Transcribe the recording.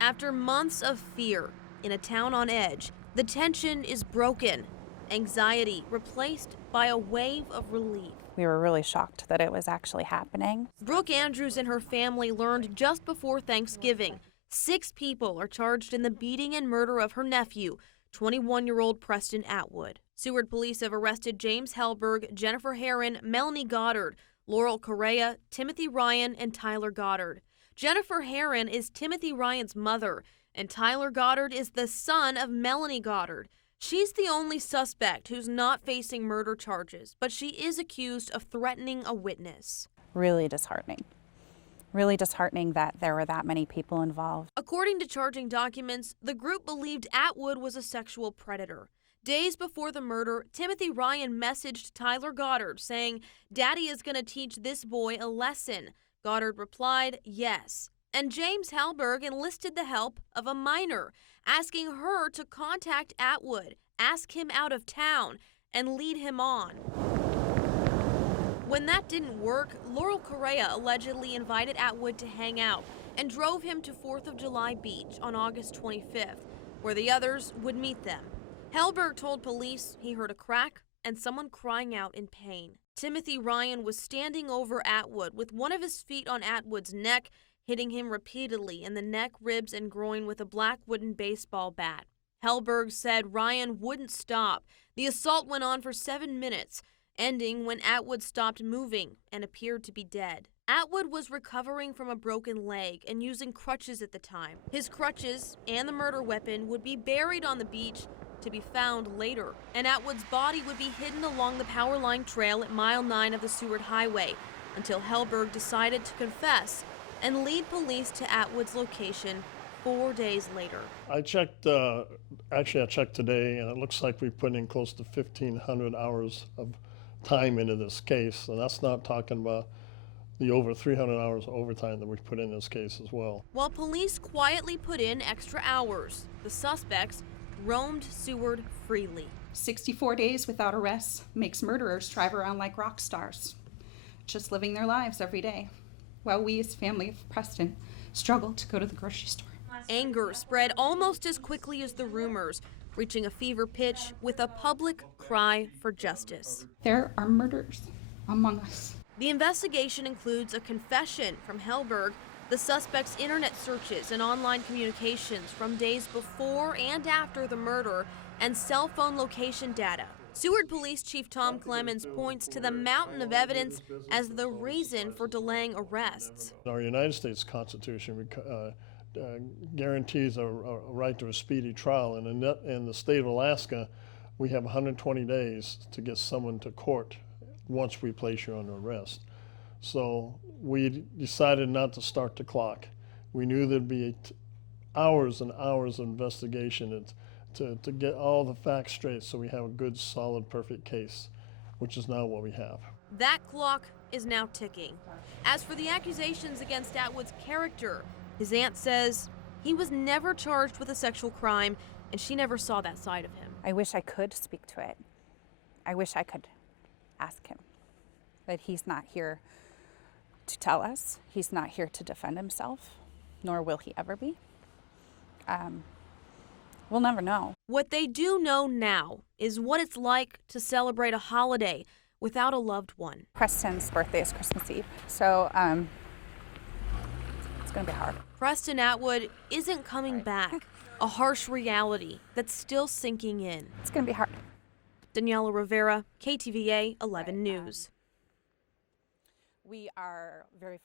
After months of fear in a town on edge, the tension is broken. Anxiety replaced by a wave of relief. We were really shocked that it was actually happening. Brooke Andrews and her family learned just before Thanksgiving. 6 people are charged in the beating and murder of her nephew, 21-year-old Preston Atwood. Seward police have arrested James Hellberg, Jennifer Herron, Melanie Goddard, Laurel Correa, Timothy Ryan, and Tyler Goddard. Jennifer Herron is Timothy Ryan's mother, and Tyler Goddard is the son of Melanie Goddard. She's the only suspect who's not facing murder charges, but she is accused of threatening a witness. Really disheartening. Really disheartening that there were that many people involved. According to charging documents, the group believed Atwood was a sexual predator. Days before the murder, Timothy Ryan messaged Tyler Goddard saying, "Daddy is going to teach this boy a lesson." Goddard replied, "Yes." And James Hellberg enlisted the help of a minor, asking her to contact Atwood, ask him out of town, and lead him on. When that didn't work, Laurel Correa allegedly invited Atwood to hang out and drove him to 4th of July Beach on August 25th, where the others would meet them. Hellberg told police he heard a crack and someone crying out in pain. Timothy Ryan was standing over Atwood with one of his feet on Atwood's neck, hitting him repeatedly in the neck, ribs, and groin with a black wooden baseball bat. Hellberg said Ryan wouldn't stop. The assault went on for 7 minutes, ending when Atwood stopped moving and appeared to be dead. Atwood was recovering from a broken leg and using crutches at the time. His crutches and the murder weapon would be buried on the beach to be found later, and Atwood's body would be hidden along the power line trail at mile 9 of the Seward Highway until Hellberg decided to confess and lead police to Atwood's location 4 days later. I checked, I checked today, and it looks like we put in close to 1,500 hours of time into this case, and that's not talking about the over 300 hours of overtime that we've put in this case as well. While police quietly put in extra hours, the suspects roamed Seward freely. 64 days without arrests makes murderers drive around like rock stars, just living their lives every day, while we as family of Preston struggle to go to the grocery store. Anger spread almost as quickly as the rumors, reaching a fever pitch with a public cry for justice. There are murders among us. The investigation includes a confession from Hellberg, the suspect's internet searches and online communications from days before and after the murder, and cell phone location data. Seward Police Chief Tom Clemens points to the mountain of evidence as the reason for delaying arrests. Our United States Constitution guarantees a right to a speedy trial, and in the state of Alaska, we have 120 days to get someone to court once we place you under arrest. So we decided not to start the clock. We knew there'd be hours and hours of investigation to get all the facts straight so we have a good, solid, perfect case, which is now what we have. That clock is now ticking. As for the accusations against Atwood's character, his aunt says he was never charged with a sexual crime and she never saw that side of him. I wish I could speak to it. I wish I could ask him. But he's not here to tell us. He's not here to defend himself, nor will he ever be. We'll never know. What they do know now is what it's like to celebrate a holiday without a loved one. Preston's birthday is Christmas Eve, so it's going to be hard. Preston Atwood isn't coming back, a harsh reality that's still sinking in. It's going to be hard. Daniella Rivera, KTVA 11 News. We are very fortunate.